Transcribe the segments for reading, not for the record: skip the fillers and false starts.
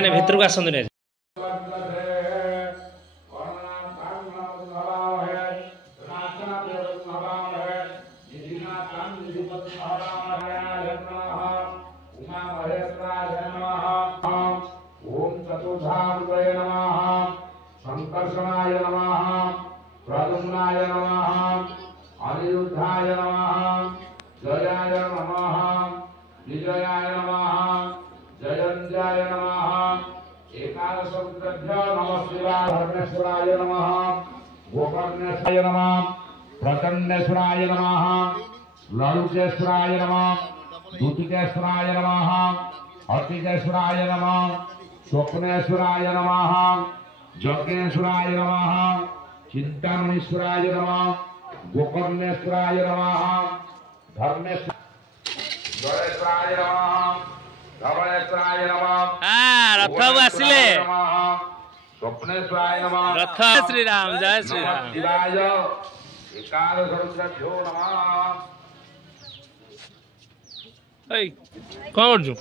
नहीं भितर को आसतु नहीं संकर्षणाय नमः प्रद्युम्नाय नमः अनिरुद्धाय नमः जयाय नमः विजयाय नमः जयंत्याय नमः एकादशरुद्रेभ्यो नमः शिवाय धर्मेश्वराय नमः गोकर्णेश्वराय नमः प्रचंडेश्वराय नमः ललितेश्वराय नमः दूतिकेश्वराय नमः अतिकेश्वराय नमः स्वप्नेश्वराय नमः यज्ञेश्वराय नमः चिंतामणीश्वराय नमः गोकर्णेश्वराय नमः धर्मेश्वराय नमः धवलेश्वराय नमः रथ आसिले स्वप्नेश्वराय नमः रथ श्री राम जय श्री राम शिवाय एकादशरुद्रेभ्यो नमः। कौन कर जो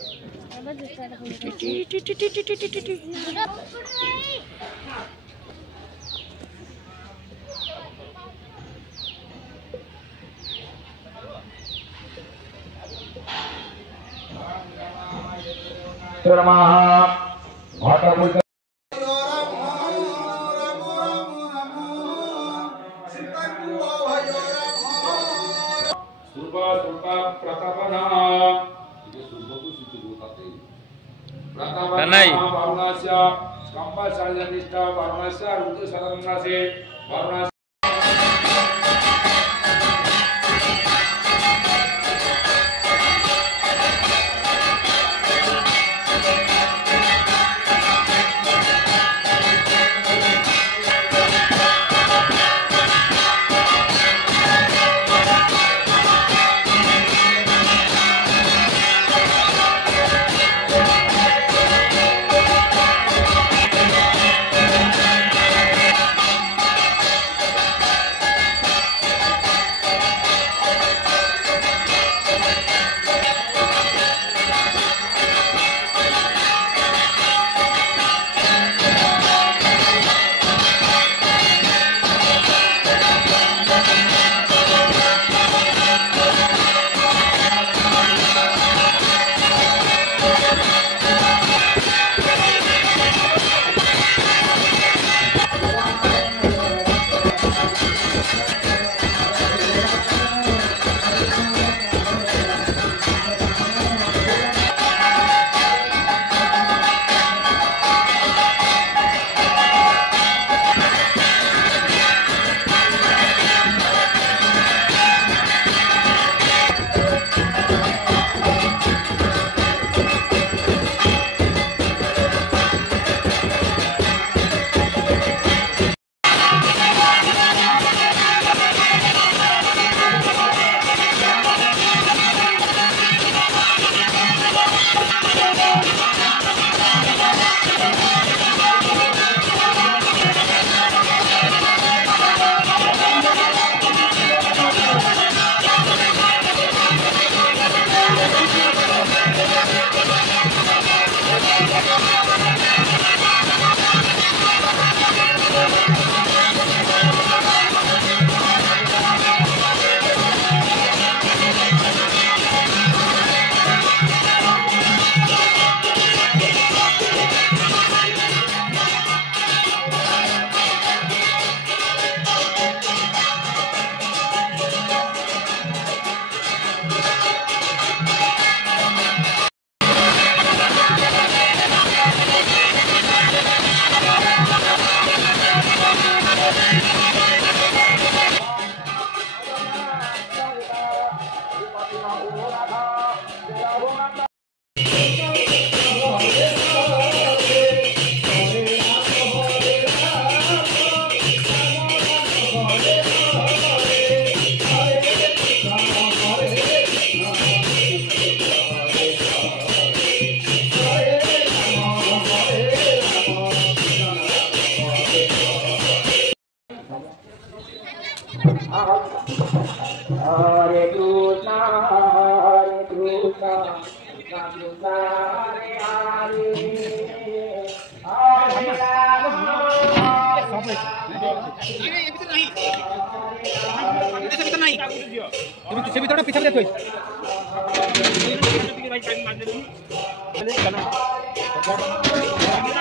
Hare Krishna, Hare Krishna,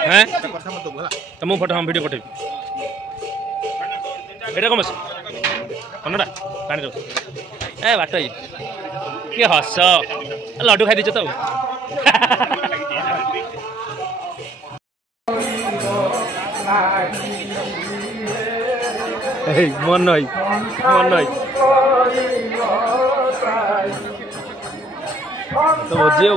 हैं तो मु फोटो हम वीडियो पठेबी एटा कम আছে কন্নড়া পানি দो ए बाटो के हस लड्डू खाई दीच तो मन नहीं तो भोजी हो